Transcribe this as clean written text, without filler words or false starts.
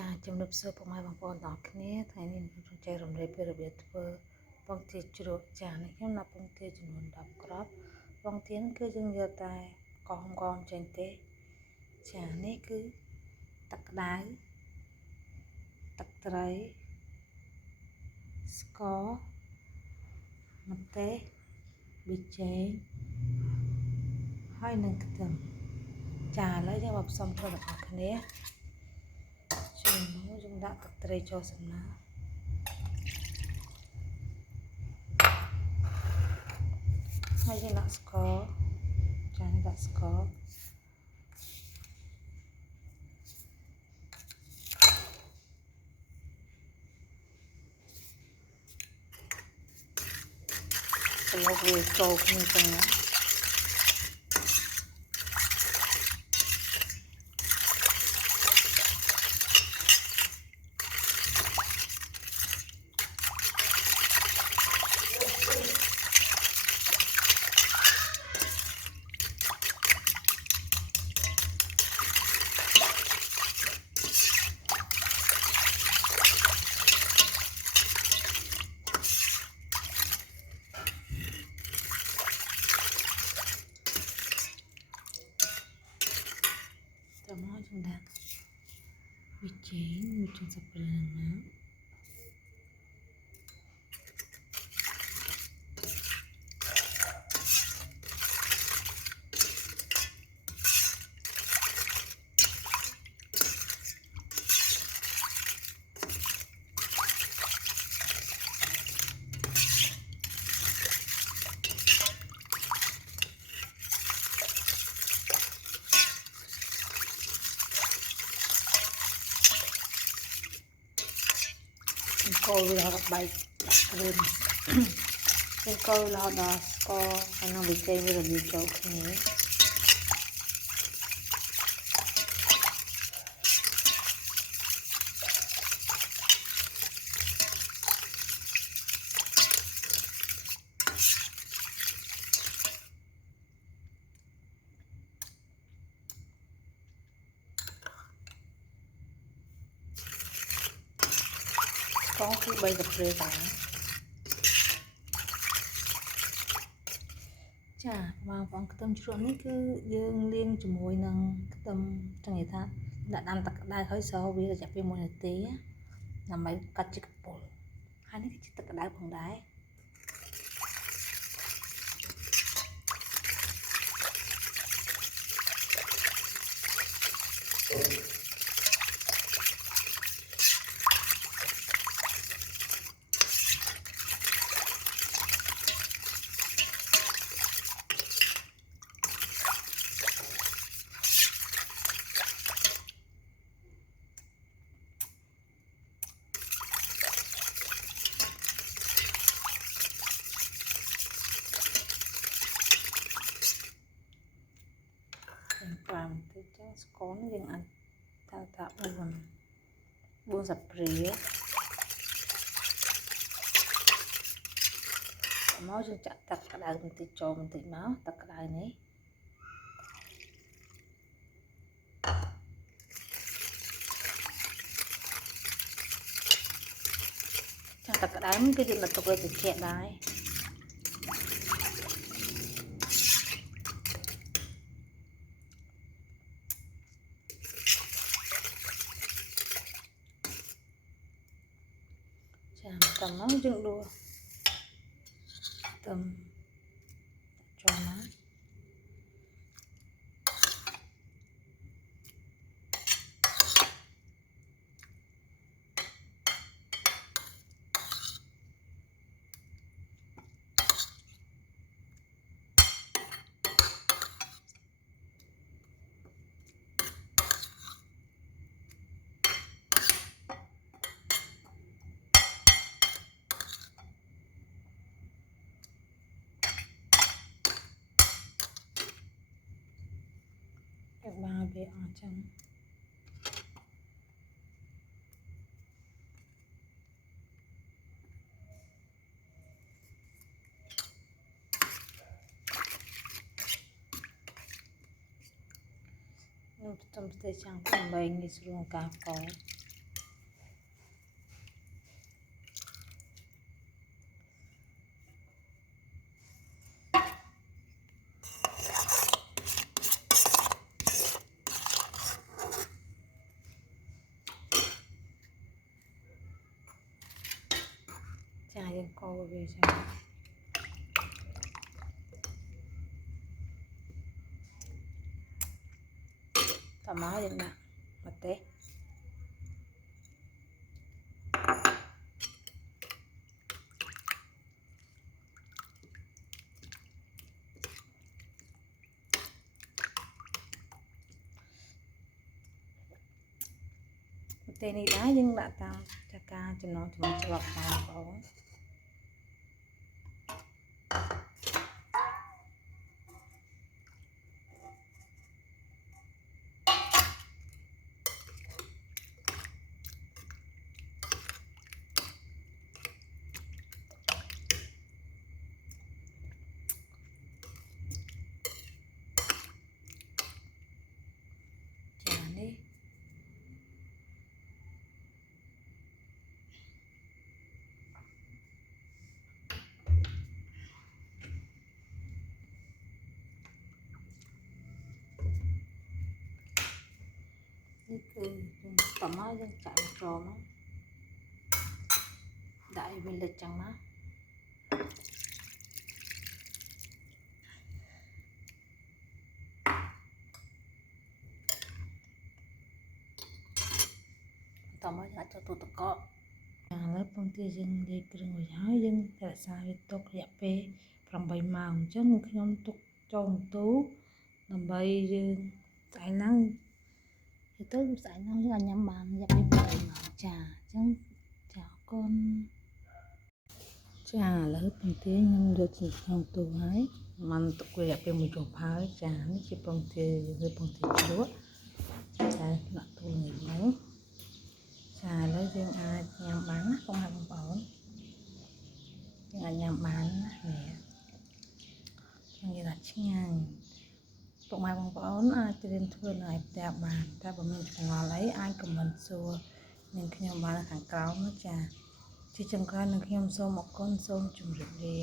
ចាជំរាបសួរពុកម៉ែបងប្អូនទាំងអស់គ្នាថ្ងៃនេះខ្ញុំចែករំលែកពីរបៀបធ្វើពងទាជ្រក់ចានេះខ្ញុំដាក់ពងទាចំនួន10គ្រាប់ពងទាគឺយើងយកតែកោសចេញទេចានេះគឺទឹកក្តៅទឹកត្រីស្ករម្ទេសប៊ីចេងហើយនឹងខ្ទឹមចាឥឡូវយើងមកផ្សំចូលទាំងអស់គ្នាchúng đã tập tre cho sẵn lá hay cái nát score trắng đã score kalau gue câu như thế này Tama chúng ta bị cháy một trong sập lần nữa coi là bài lên trên coi là đó có khả năng bị chơi với là bị chậu nhé có khi bây giờ rơi tảng chả mà vòng tâm chuột ấy cứ dương liên cho mùi nâng tâm trong người ta đã ăn tắc đai hơi sâu vì là chặt viên mùi tí là mấy cắt chiếc bột hai nít chỉ tắc đai bằng đáy làm thì chắc có những ăn tạo buồn sập rỉa máu chúng chặt tắc cái đài mình thì cho mình thì máu tắc cái đài này chẳng tắc cái đài mình cái gì là tục rồi thì chẹt đài tầm nó dựng đua tầm cho nó các bạn về ở trong trong tay chẳng còn bày đi xuống cà phê យើងកូរវាចឹងតមកយើងដាក់ម្ទេសទេនេះដែរយើងដាក់តាមចកាចំណងច្បាប់បងប្អូនចានេះនេះគឺតមកយើងចាក់ចូលមកដាក់ឲ្យវាលិចចឹងណាតមកយើងអាចចូលទូទឹកកកឥឡូវពងទាយើងលាយគ្រឿងរួចហើយយើងរក្សាវាទុករយៈពេល8ម៉ោងអញ្ចឹងខ្ញុំទុកចូលទូដើម្បីយើងស្អែកឡើងទៅស្អែកឡើងយើងអាចញ៉ាំបានរយៈពេល8ម៉ោងចាអញ្ចឹងចាអរគុណចាឥឡូវពងទាខ្ញុំយកទៅក្នុងទូហើយมันទុករយៈពេល1យប់ហើយចានេះជាពងទាឬពងទាជ្រក់ចាដាក់ទូល្ងាចហ្នឹងចាឥឡូវយើងអាចញ៉ាំបានណាបងប្អូនយើងអាចញ៉ាំបានណានេះខ្ញុំនិយាយថាឆ្ងាញ់ពុកម៉ែបងប្អូនអាចត្រៀមធ្វើនៅឯផ្ទះបានតែបើមានចម្ងល់អីអាចខមមិនសួរនឹងខ្ញុំបានខាងក្រោមណាចាជាចុងក្រោយនឹងខ្ញុំសូមអរគុណសូមជម្រាបលា